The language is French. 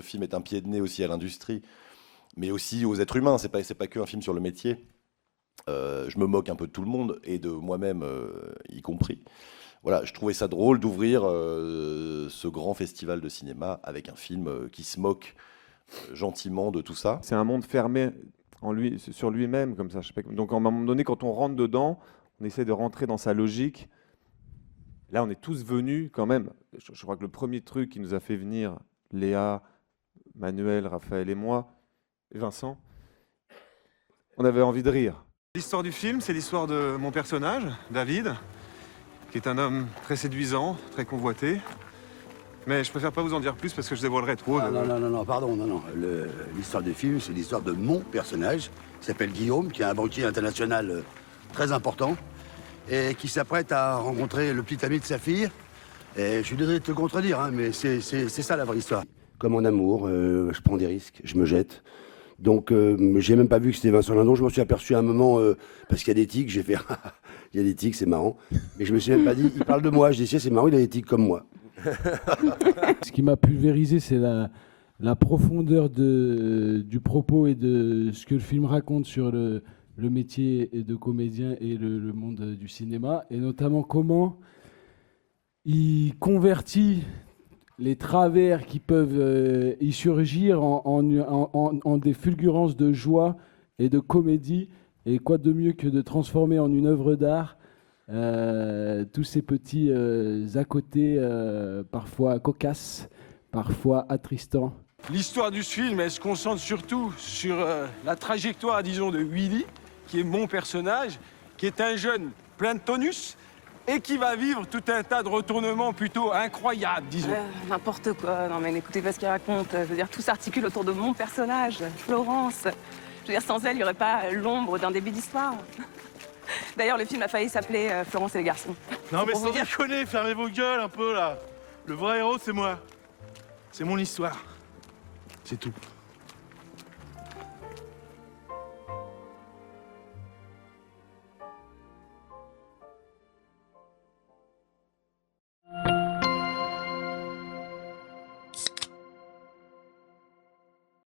ce film est un pied de nez aussi à l'industrie, mais aussi aux êtres humains. C'est pas que un film sur le métier. Je me moque un peu de tout le monde et de moi-même y compris. Voilà, je trouvais ça drôle d'ouvrir ce grand festival de cinéma avec un film qui se moque gentiment de tout ça. C'est un monde fermé en lui, sur lui-même, comme ça. Je sais pas, donc, à un moment donné, quand on rentre dedans, on essaie de rentrer dans sa logique. Là, on est tous venus quand même. Je crois que le premier truc qui nous a fait venir, Léa, Manuel, Raphaël et moi, et Vincent, on avait envie de rire. L'histoire du film, c'est l'histoire de mon personnage, David, qui est un homme très séduisant, très convoité. Mais je préfère pas vous en dire plus parce que je dévoilerais trop. Ah, non, pardon, non. L'histoire du film, c'est l'histoire de mon personnage, qui s'appelle Guillaume, qui est un banquier international très important, et qui s'apprête à rencontrer le petit ami de sa fille. Et je suis désolé de te contredire, hein, mais c'est ça la vraie histoire. Comme en amour, je prends des risques, je me jette. Donc, j'ai même pas vu que c'était Vincent Lindon. Je m'en suis aperçu à un moment, parce qu'il y a des tics, j'ai fait il y a des tics, c'est marrant. Mais je me suis même pas dit, il parle de moi. Je dis, c'est marrant, il a des tics comme moi. Ce qui m'a pulvérisé, c'est la profondeur du propos et de ce que le film raconte sur le métier de comédien et le monde du cinéma, et notamment comment il convertit les travers qui peuvent y surgir en des fulgurances de joie et de comédie. Et quoi de mieux que de transformer en une œuvre d'art tous ces petits à côté, parfois cocasses, parfois attristants. L'histoire du film, elle se concentre surtout sur la trajectoire, disons, de Willy, qui est mon personnage, qui est un jeune plein de tonus, et qui va vivre tout un tas de retournements plutôt incroyables, disons. N'importe quoi, non mais n'écoutez pas ce qu'il raconte. Je veux dire, tout s'articule autour de mon personnage, Florence. Je veux dire, sans elle, il n'y aurait pas l'ombre d'un début d'histoire. D'ailleurs, le film a failli s'appeler Florence et les garçons. Non mais Pour sans vous dire. déconner, fermez vos gueules un peu là. Le vrai héros, c'est moi. C'est mon histoire. C'est tout.